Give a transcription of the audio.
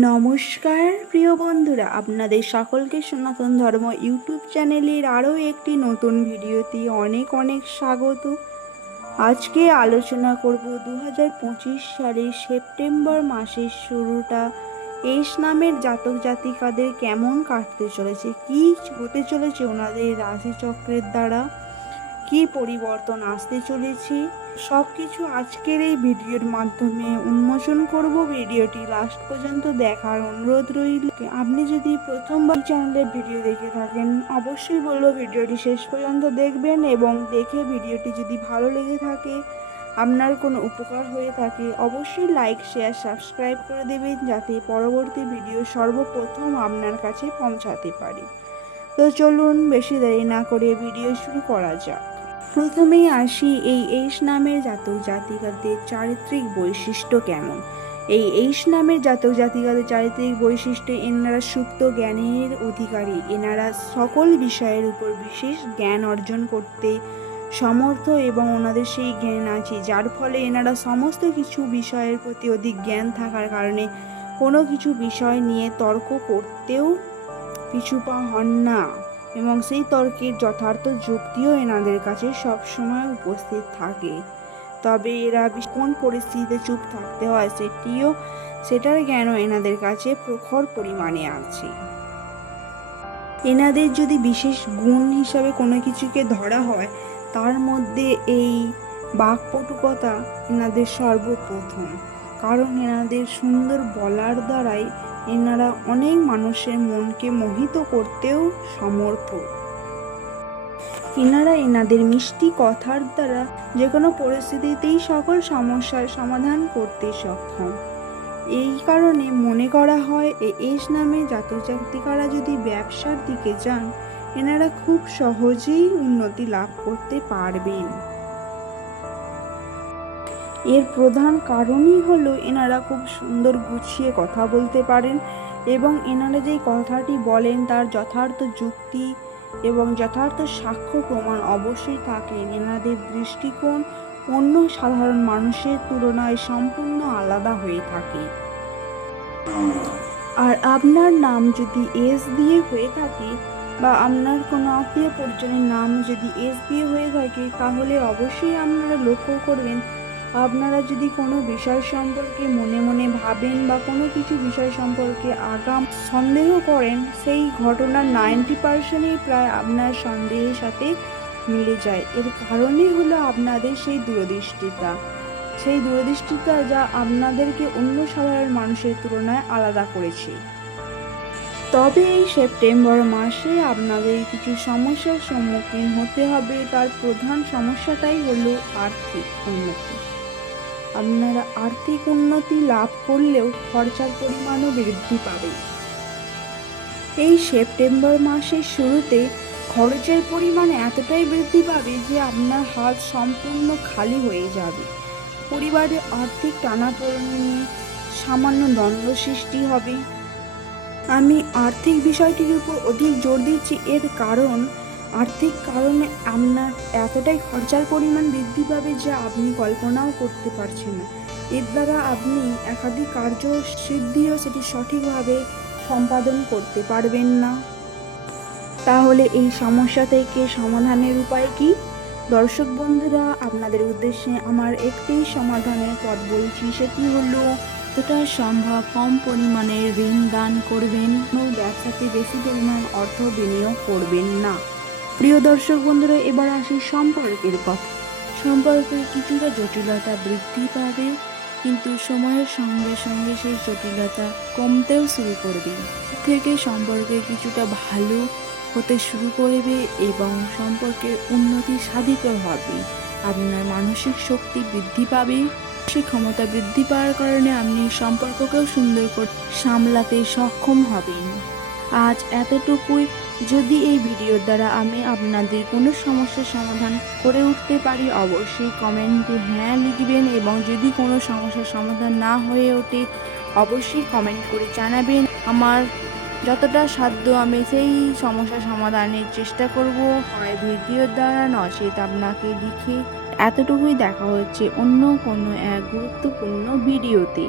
নমস্কার, প্রিয় বন্ধুরা। আপনাদের সকলকে সনাতন ধর্ম ইউটিউব চ্যানেলের আরও একটি নতুন ভিডিওতে অনেক অনেক স্বাগত। আজকে আলোচনা করব দু হাজার পঁচিশ সালের সেপ্টেম্বর মাসের শুরুটা। এস নামের জাতক জাতিকাদের কেমন কাটতে চলেছে, কী হতে চলেছে ওনাদের রাশিচক্রের দ্বারা? কী পরিবর্তন আসতে চলেছে? সব কিছু আজকের এই ভিডিওর মাধ্যমে উন্মোচন করব। ভিডিওটি লাস্ট পর্যন্ত দেখার অনুরোধ রইল। আপনি যদি প্রথমবার চ্যানেলের ভিডিও দেখে থাকেন, অবশ্যই বলব ভিডিওটি শেষ পর্যন্ত দেখবেন এবং দেখে ভিডিওটি যদি ভালো লেগে থাকে, আপনার কোনো উপকার হয়ে থাকে, অবশ্যই লাইক শেয়ার সাবস্ক্রাইব করে দেবেন যাতে পরবর্তী ভিডিও সর্বপ্রথম আপনার কাছে পৌঁছাতে পারে। তো চলুন, বেশি দেরি না করে ভিডিও শুরু করা যাক। প্রথমেই আসি এই এইস নামের জাতক জাতিকাদের চারিত্রিক বৈশিষ্ট্য কেমন? এই এইস নামের জাতক জাতিকাদের চারিত্রিক বৈশিষ্ট্য এনারা সুপ্ত জ্ঞানের অধিকারী। এনারা সকল বিষয়ের উপর বিশেষ জ্ঞান অর্জন করতে সমর্থ এবং ওনাদের সেই জ্ঞান আছে, যার ফলে এনারা সমস্ত কিছু বিষয়ের প্রতি অধিক জ্ঞান থাকার কারণে কোনো কিছু বিষয় নিয়ে তর্ক করতেও পিছুপা হন না। এবং সেই তর্কের যথার্থ যুক্তিও এনাদের কাছে সবসময় উপস্থিত থাকে। তবে এরা কোন পরিস্থিতিতে চুপ থাকতে হয় সেটিও সেটার জ্ঞানও এনাদের কাছে প্রখর পরিমাণে আছে। এনাদের যদি বিশেষ গুণ হিসাবে কোনো কিছুকে ধরা হয়, তার মধ্যে এই বাকপটুকতা এনাদের সর্বপ্রথম। কারণ এনাদের সুন্দর বলার দ্বারাই এনারা অনেক মানুষের মনকে মোহিত করতেও সমর্থ। এনারা এনাদের মিষ্টি কথার দ্বারা যে কোনো পরিস্থিতিতেই সকল সমস্যার সমাধান করতে সক্ষম। এই কারণে মনে করা হয় এস নামে জাতজাতিকারা যদি ব্যবসার দিকে যান, এনারা খুব সহজেই উন্নতি লাভ করতে পারবেন। এর প্রধান কারণই হলো এনারা খুব সুন্দর গুছিয়ে কথা বলতে পারেন এবং এনারা যেই কথাটি বলেন তার যথার্থ যুক্তি এবং যথার্থ সাক্ষ্য প্রমাণ অবশ্যই থাকে। এনাদের দৃষ্টিকোণ অন্য সাধারণ মানুষের তুলনায় সম্পূর্ণ আলাদা হয়ে থাকে। আর আপনার নাম যদি এস দিয়ে হয়ে থাকে বা আপনার কোনো আত্মীয় পরিজনের নাম যদি এস দিয়ে হয়ে থাকে, তাহলে অবশ্যই আপনারা লক্ষ্য করবেন আপনারা যদি কোনো বিষয় সম্পর্কে মনে মনে ভাবেন বা কোনো কিছু বিষয় সম্পর্কে আগাম সন্দেহ করেন, সেই ঘটনার নাইনটি পার্সেন্টই প্রায় আপনার সন্দেহের সাথে মিলে যায়। এর কারণে হলো আপনাদের সেই দূরদৃষ্টিতা। সেই দূরদৃষ্টিতা যা আপনাদেরকে অন্য সাধারণ মানুষের তুলনায় আলাদা করেছে। তবে এই সেপ্টেম্বর মাসে আপনাদের কিছু সমস্যার সম্মুখীন হতে হবে। তার প্রধান সমস্যাটাই হলো আর্থিক উন্নতি। আপনারা আর্থিক উন্নতি লাভ করলেও খরচার পরিমাণও বৃদ্ধি পাবে। এই সেপ্টেম্বর মাসের শুরুতে খরচের পরিমাণ এতটাই বৃদ্ধি পাবে যে আপনার হাত সম্পূর্ণ খালি হয়ে যাবে। পরিবারে আর্থিক টানাপোড়েন নিয়ে সামান্য দ্বন্দ্ব সৃষ্টি হবে। আমি আর্থিক বিষয়টির উপর অধিক জোর দিচ্ছি এর কারণ আর্থিক কারণে আপনার এতটাই খরচার পরিমাণ বৃদ্ধি পাবে যা আপনি কল্পনাও করতে পারছেন না। এর দ্বারা আপনি একাধিক কার্য সিদ্ধিও সেটি সঠিকভাবে সম্পাদন করতে পারবেন না। তাহলে এই সমস্যা থেকে সমাধানের উপায় কি? দর্শক বন্ধুরা, আপনাদের উদ্দেশ্যে আমার একটি সমাধানের পথ বলছি, সেটি হলো যতটা সম্ভব কম পরিমাণে ঋণ দান করবেন। এবং ব্যবসাতে বেশি পরিমাণ অর্থ বিনিয়োগ করবেন না। প্রিয় দর্শক বন্ধুরা, এবার আসি সম্পর্কের কথা। সম্পর্কের কিছুটা জটিলতা বৃদ্ধি পাবে, কিন্তু সময়ের সঙ্গে সঙ্গে সেই জটিলতা কমতেও শুরু করবে। থেকে সম্পর্কে কিছুটা ভালো হতে শুরু করবে এবং সম্পর্কের উন্নতি সাধিত হবে। আপনার মানসিক শক্তি বৃদ্ধি পাবে সেই ক্ষমতা বৃদ্ধি পাওয়ার কারণে আপনি সম্পর্ককেও সুন্দর করে সামলাতে সক্ষম হবেন। আজ এতটুকুই। যদি এই ভিডিওর দ্বারা আমি আপনাদের কোনো সমস্যার সমাধান করে উঠতে পারি, অবশ্যই কমেন্টে হ্যাঁ লিখবেন এবং যদি কোনো সমস্যার সমাধান না হয়ে ওঠে, অবশ্যই কমেন্ট করে জানাবেন। আমার যতটা সাধ্য আমি সেই সমস্যা সমাধানের চেষ্টা করব। হয় ভিডিওর দ্বারা নচেত আপনাকে লিখে এতটুকুই দেখা হচ্ছে অন্য কোনো এক গুরুত্বপূর্ণ ভিডিওতে।